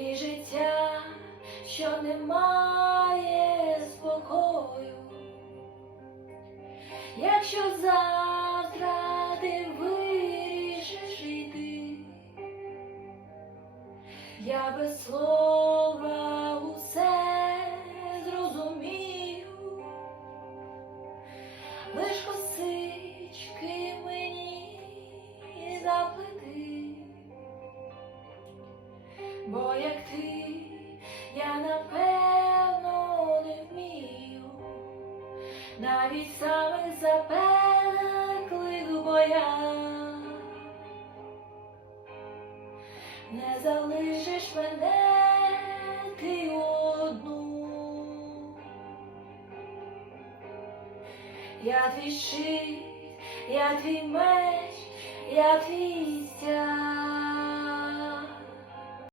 і життя, що не має спокою. Якщо завтра ти вирішиш йти, я без слова бо як ти я напевно не вмію, навіть в самих запеклих боях не залишиш мене ти одну. Я твій щит, я твій меч, я твій стяг.